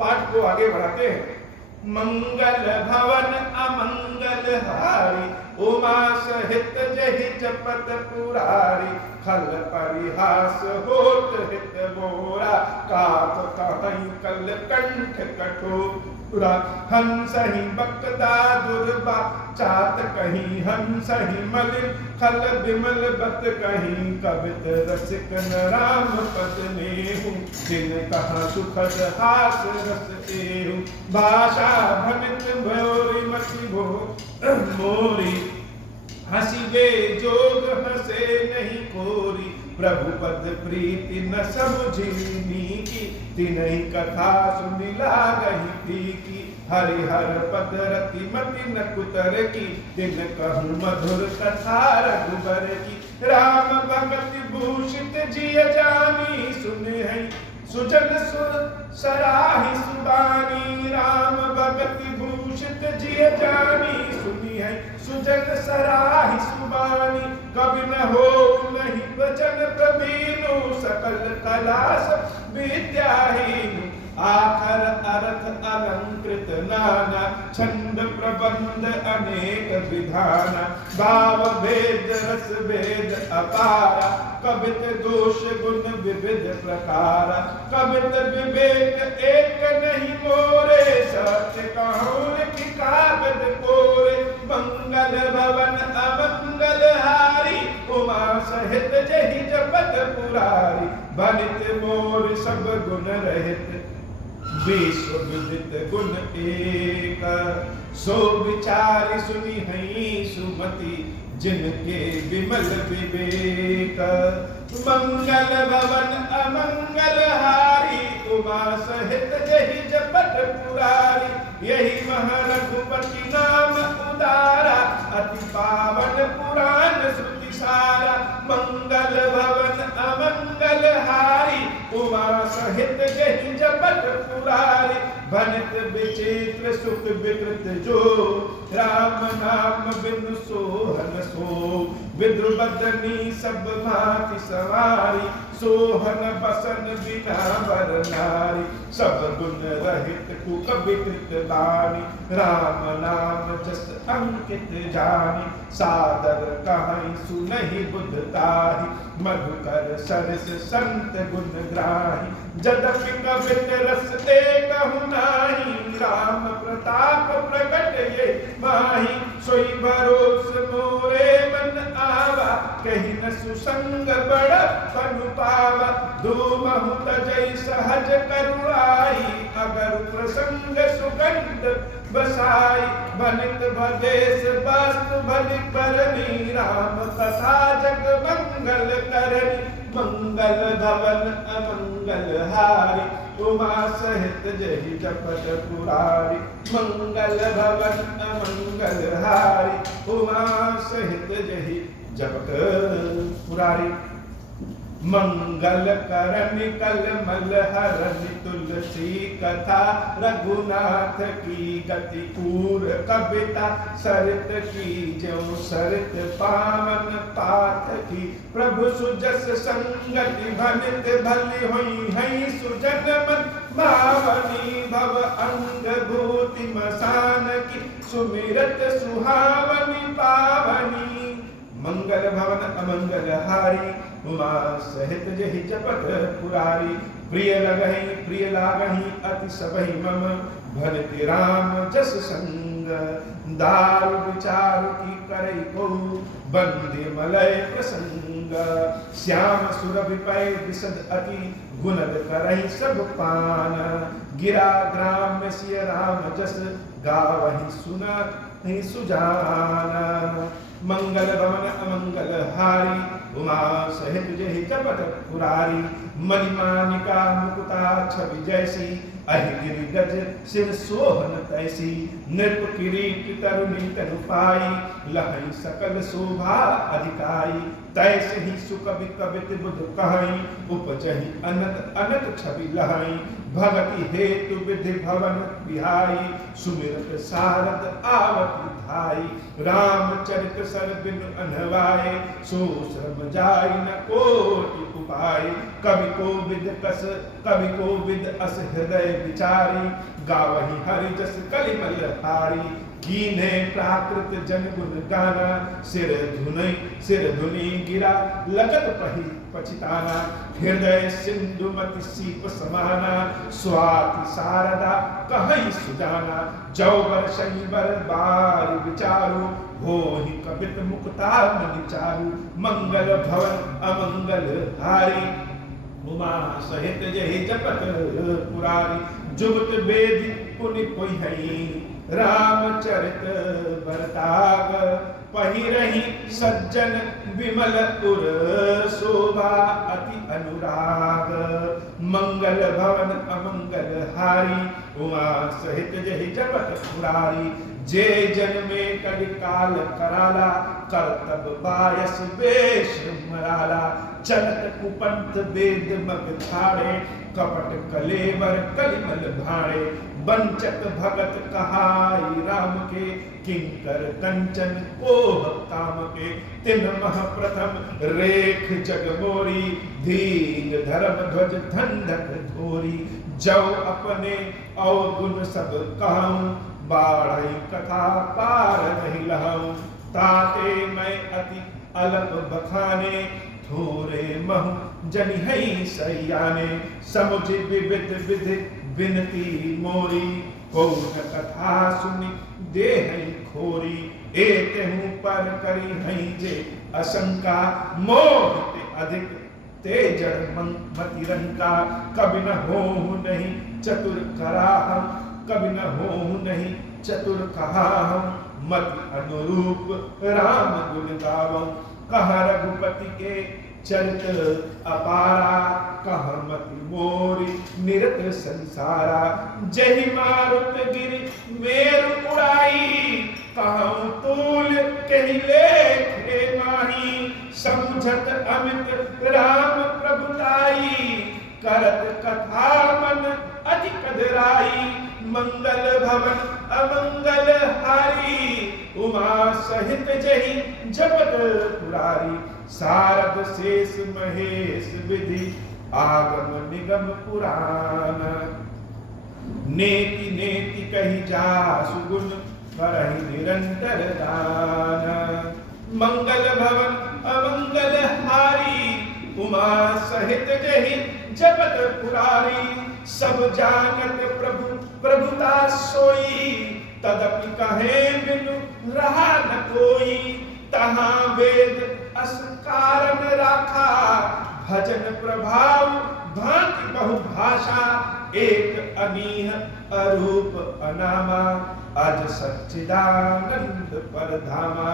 पाठ को आगे बढ़ाते हैं। मंगल भवन अमंगल हारी, उमा सहित जहि जपत पुरारी, खल परिहास होत हित बोरा, काप कहीं कल कंठ कठोरा, हंस ही बकदा दुर्बा चात कहीं, हंस ही मलिन खल विमल बत कहीं, कवित रसिक न राम पद नेहु, जिन कहा सुखद हास रस एहु, भाषा भनित भोरी मति भो मोरी, हसी वे जोग हसे नहीं कोरी, प्रभु पद प्रीति न समुझिनी की, तिनहि कथा सुनिला गही थी की, हरिहर पद रति मति न कुतर की, तिन कहूँ मधुर कथा रघुबर की, राम भगत भूषित जिय जानी, सुने हैं सुजन सुर सराहि सुबानी, राम भगत भूषित जिय जानी, सुनी है सुजन सराहि सुबानी, कवि न हो नहीं वचन प्रवीणु, सकल कला सब विद्याहीनु, आखर अर्थ अलंकृत नाना, छंद प्रबंध अनेक विधाना, भाव भेद रस भेद अपारा, कवित दोष गुण विविध प्रकार, कवित विवेक एक नहीं मोरे, सत्य कहूँ की कागज कोरे, मंगल भवन अमंगल हारी, उमा सहित जहि जपत पुरारी, बनित मोर सब गुण रहित, विश्व विदित गुण एक, सो विचार सुनी है सुमति, जिनके विमल विवेक, मंगल भवन अमंगल हारी, उमा सहित जहि जपत पुरारी, यही महारघुपति नाम उदारा, अति पावन पुराण श्रुति सारा, मंगल भवन अमंगल हारी, उमा सहित जहि जपत पुरारी, भनित विचित्र सुख विकृत जो, राम नाम बिनु सोहन सो, विद्रुबदनी सब भांति सवारी, सोहन बसन बिना वर नारी, सब गुण रहित कुक विकृत बानी, राम नाम जस अंकित जानी, सादर कहीं सुनहि बुद्धताहि, मधुकर सरस संत गुण ग्राही, जदपि कवित रस एकहु नाही, राम प्रताप प्रकट ये माही, सोई भरोस मोरे मन आवा, कहीं न सुसंग बड़ पनु पावा, धूमहु तजै सहज करुणाई, अगर प्रसंग सुगंध बसाई, भनित भदेश वास्तु भलि परनी, राम कथा जग मंगल करनी, मंगल भवन अमंगल हारी, उमा सहित जहि जपत पुरारी, मंगल भवन अमंगल हारी, उमा सहित जहि जपत पुरारी, मंगल करन कलमल हरन तुलसी कथा, रघुनाथ की गति पूर कविता, सरित की जो सरित पावन पाठ की, प्रभु सुजस संगति भनित भली हुई है सुजन मन, भावनी भव अंग भूति मसान की, सुमिरत सुहावनी पावनी, मंगल भवन अमंगल हारी, उमा सहित जहि जपत पुरारी, प्रिय लगहि प्रिय लागहि अति सबहि मम, भनति राम जस संग, दारु विचार की करई को, बंदे मलय प्रसंग, श्याम सुरभि पै विशद अति, गुणद करहि सब पान, गिरा ग्राम में सिय राम जस, गावहि सुना ही सुजाना, मंगल भवन अमंगल हारी, उमा सहित जहि जपत पुरारी, मणिमानिका मुकुता छवि जैसी, अहिगिरि गज सिर सोहन तैसी, नृप किरीट तरुणी तनु पाई, लहई सकल शोभा अधिकाई, तैसे ही सुकवि कवित बुध कहई, उपजहि अनत अनत छवि लहई, भगति हेतु विधि भवन बिहाई, सुमिरत सारद आवति धाई, रामचरित सर बिनु अनवाए, सो श्रम जाय न कोटि पाए। कवि को विद अस हृदय विचारी, गावही हरि जस कलिमल हारी। कीन्हे प्राकृत जन गुण गाना, सिर धुनि गिरा लगत पछिताना। हृदय सिंधु मति सीप समाना, स्वाति शारदा कहीं सुजाना। जौ वर्षई बर बार विचारू, हो ही कबित मुक्ता मन चारू। मंगल भवन अमंगल हारी, उमा सहित जहि जपत पुरारी। जुगत वेद पुनि पोई रामचरित बरताग, पहिरहि सज्जन विमल उर शोभा अति अनुराग। मंगल भवन अमंगल हारी, उमा सहित जहि जपत पुरारी। जे जन्मे कलिकाल कराला, करतब बायस वेश मराला। चलत कुपंथ वेद मग छाड़े, कपट कलेवर कलिमल भाड़े। बंचत भगत कहाई राम के, किंकर कंचन कोह काम के। तिन मह प्रथम रेख जगमोरी, दीन धर्म ध्वज धंधक धोरी। जौ अपने अवगुण सब कहूं, बाढ़ई कथा पार नहीं लहूं। ताते मैं अति अल्प बखाने, थोरे महु जनि हई सयाने। समुझ विविध विधि विनती मोरी, कौन कथा सुनि देहई खोरी। एतेहु पर करी हई जे अशंका, मोहित अधिक तेजर मति रंका। कभी न होहु नहीं चतुर कराहं, कभी न होहु नहीं चतुर कहाहं। मति अनुरूप राम गुण गावं, कह रघुपति के चरित अपारा। कह मति मोरी निरत संसारा। जहि मारुत गिरि मेरु उड़ाई, कहूँ तूल कहि लेखे माही। समुझत अमित राम प्रभुताई, करत कथा मन अति कदराई। मंगल भवन अमंगल हारी, उमा सहित जहि जपत पुरारी। सारद शेष महेश विधि, आगम निगम पुराण। नेति नेति कहि जासु गुण, करहि निरंतर दान। मंगल भवन अमंगल हारी, उमा सहित जहि जपत पुरारी। सब जानत प्रभु प्रभुता सोई, तदपि कहे बिनु रहा न कोई। तहाँ वेद अस कारण राखा, भजन प्रभाव भांति बहुभाषा। एक अनीह अरूप अनामा, अज सच्चिदानंद परधामा।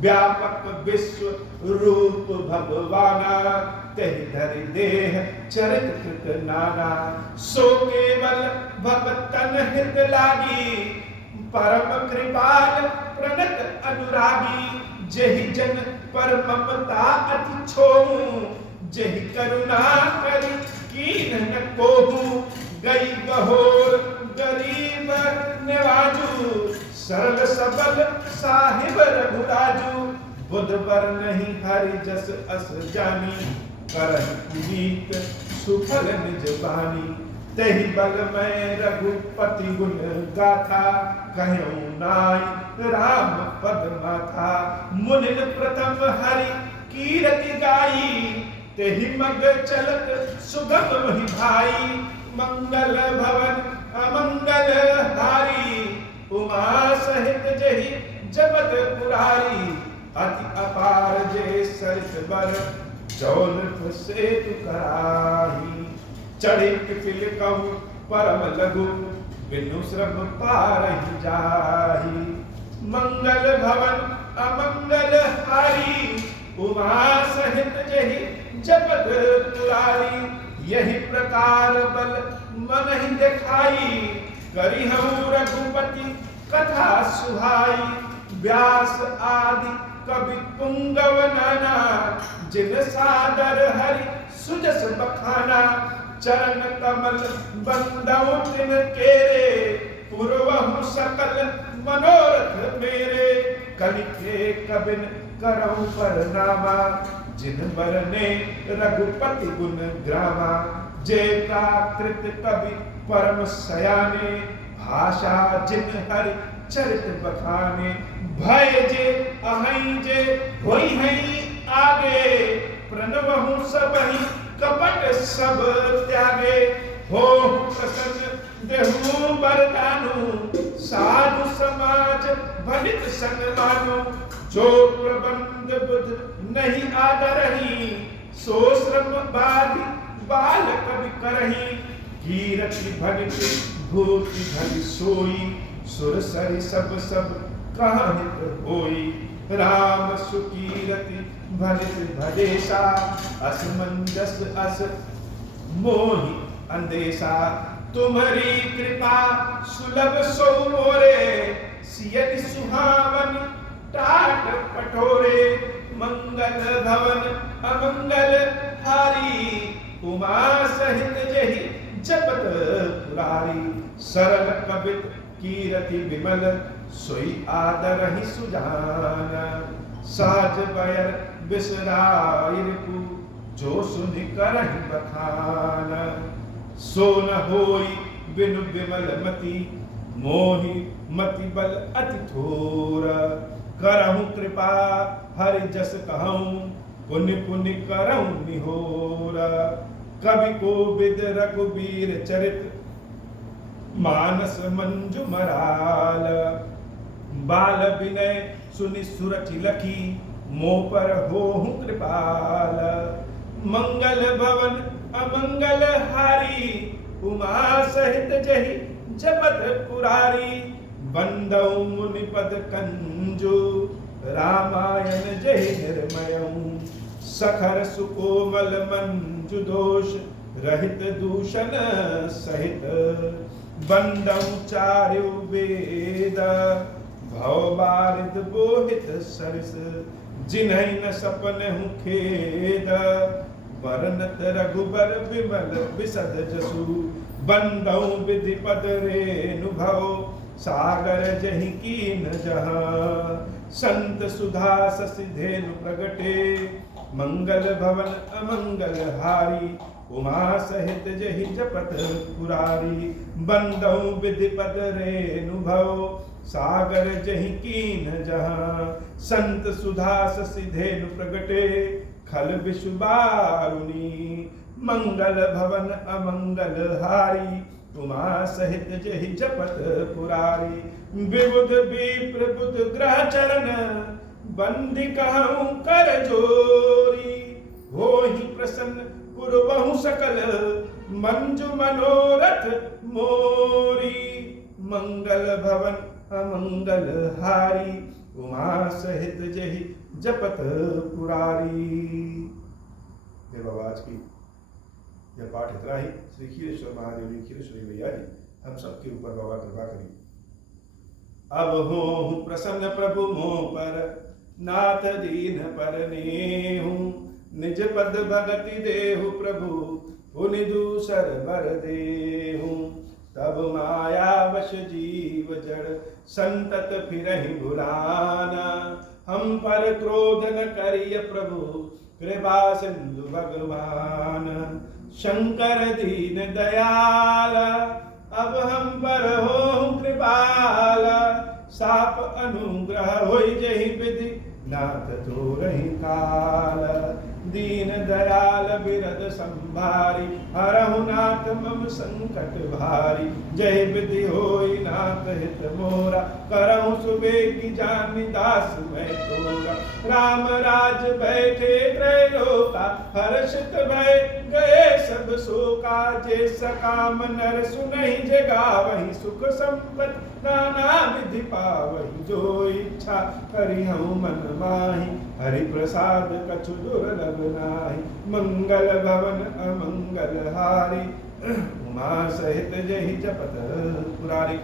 व्यापक विश्व रूप भगवाना, तेहि धरि देह चरित कृत नाना। सो केवल भगतन हित लागी, परम कृपाल प्रणत अनुरागी। जेहि जन पर ममता अति छोहू, जेहि करुणा करि कीन्ह न कोहू। गई बहोर गरीब निवाजू, सरल सबल साहिब रघुराजू। बुधबर नहीं हरि जस अस जानी, करहि पुनीत सुफल निज बानी। तेहि बल मैं रघुपति गुण गाथा, कहूँ नाई राम पद माथा। मुनिन प्रथम हरि कीरति गाई, तेहि मग चलत सुगम वही भाई। मंगल भवन अमंगल हारी, उमा सहित जहि जपत पुरारी। अति अपार जे सरित बर, जौलत सेतु कराही। चढ़ी पिपिल कहु परम लघु, बिनु श्रम पारहि जाही। मंगल भवन अमंगल हारी, उमा सहित जहि जपत पुरारी। यही प्रकार बल मन ही दिखाई, करिहु रघुपति कथा सुहाई। व्यास आदि कवि पुंगव नाना, जिन सादर हरि सुजस बखाना। चरण कमल बंदउ तिन केरे, पुरवहु सकल मनोरथ मेरे। कलिके कबिन करहु परनामा, जिन बरने रघुपति गुण ग्रामा। जय प्राकृत कवि परम सयाने, भाषा जिन हरि चरित बखाने। भय जे अहै जे होई है आगे, प्रणवहु सबहि कपट सब त्यागे। हो प्रसन्न देहु बरदानु, साधु समाज भलित सन्मानु। जो प्रबंध बुध नहीं आदरही, सो श्रम बाधि बाल कवि करही। कीरति भनित भूति भलि सोई, सुर सरि सब सब कहित होई। राम सुकीरति भलित भजेसा, असमंजस अस मोहि अंदेशा। तुम्हारी कृपा सुलभ सो मोरे, सियति सुहावन टाट पटोरे। मंगल भवन अमंगल हारी, उमा सहित जहि जपत पुरारी। सरल कबित कीरति विमल, सोई आदरहि सुजाना। सहज बयर बिसराइरपु, जो सुनि करहि बखाना। सो न होई बिनु विमल मति, मोहि मति बल अति थोरा। करहु कृपा हरि जस कहूँ, पुनि पुनि करहु निहोरा। कवि कोविद रघुबीर चरित, मानस मंजु मराल। बाल विनय सुनि सुरचि लखी, मोह पर होहु कृपाल। मंगल भवन अमंगल हारी, उमा सहित जहि जपत पुरारी। बंदौ मुनिपद कंजु, रामायण जहि निर्मयम्। सखर सुकोमल मंजु दोष, रहित दूषण सहित। बंदौ चार्यु वेद, भव बारिद बोहित सरिस। जिन्है न सपनहु खेद, बरनत रघुबर विमल विशद जसु। बंदौ विधि पद रेणु भव, सागर जहि कीन जहाँ। संत सुधा शशि धेनु प्रगटे, मंगल भवन अमंगल हारी। उमा सहित जहि जपत पुरारी। बंदौ विधि पद रेणु भव, सागर जहि कीन जहाँ। संत सुधा शशि धेनु प्रगटे, खल विषु बारुणी। मंगल भवन अमंगल हारी, उमा सहित जहि जपत पुरारी। विबुध विप्र बुध ग्रह चरण, बंदी कहूँ कर जोरी। होहि प्रसन्न पुरबहु सकल, मंजु मनोरथ मोरी। मंगल भवन अमंगल हारी, उमा सहित जहि जपत पुरारी। ये बाबा आज की यह पाठ इतना ही। श्री खीरेश्वर महादेव जी, खीरेश्वरी मैया जी हम सबके ऊपर बाबा कृपा करिए। अब हो प्रसन्न प्रभु मोह पर, नाथ दीन पर नेहु। निज पद भगति देहु प्रभु, पुनि दूसर बर देहु। तब माया वश जीव जड़, संतत फिरहि भुलाना। हम पर क्रोध न करिय प्रभु, कृपा सिंधु भगवान। शंकर दीन दयाल, अब हम पर हो कृपाल। साप अनुग्रह होई जहि विधि, नाथ तोरहि काल। दीन दयाल बिरद संभारी, हरहु नाथ मम संकट भारी। जय विधि होई नाथ हित मोरा, करहु सुबेगी जानि दास मैं तोरा। राम राज बैठे त्रैलोका, हर्षित भय गए सब शोका। जे सकाम नर सुनहि जे गावहि, सुख संपत्ति नाना विधि पावहि। जो इच्छा करिहु मन माहि, हरि प्रसाद कछु दुर्लभ नाहि। मंगल भवन अमंगल हारी, उमा सहित जहि जपत पुरारी।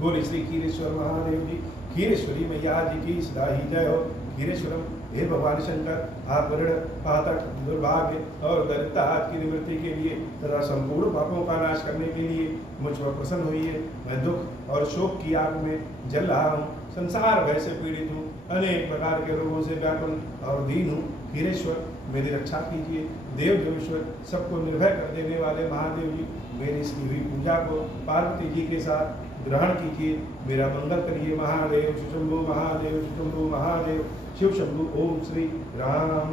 बोले श्री खीरेश्वर महादेव जी, खीरेश्वरी मैया जी की सदा ही जय हो। खीरेश्वरम हे भगवान शंकर, आप ऋण पातक दुर्भाग्य और दरिद्रता की निवृत्ति के लिए तथा संपूर्ण पापों का नाश करने के लिए मुझ पर प्रसन्न हुई। मैं दुख और शोक की आग में जल रहा हूँ, संसार भय से पीड़ित हूँ, अनेक प्रकार के रोगों से व्याकुल और दीन हूँ। वीरेश्वर मेरी रक्षा कीजिए। देव देवेश्वर सबको निर्भय कर देने वाले महादेव जी मेरी इसकी हुई पूजा को पार्वती जी के साथ ग्रहण कीजिए, मेरा मंगल करिए। महादेव शिव शंभु महादेव शिव शंभु महादेव शिव शंभु। ओम श्री राम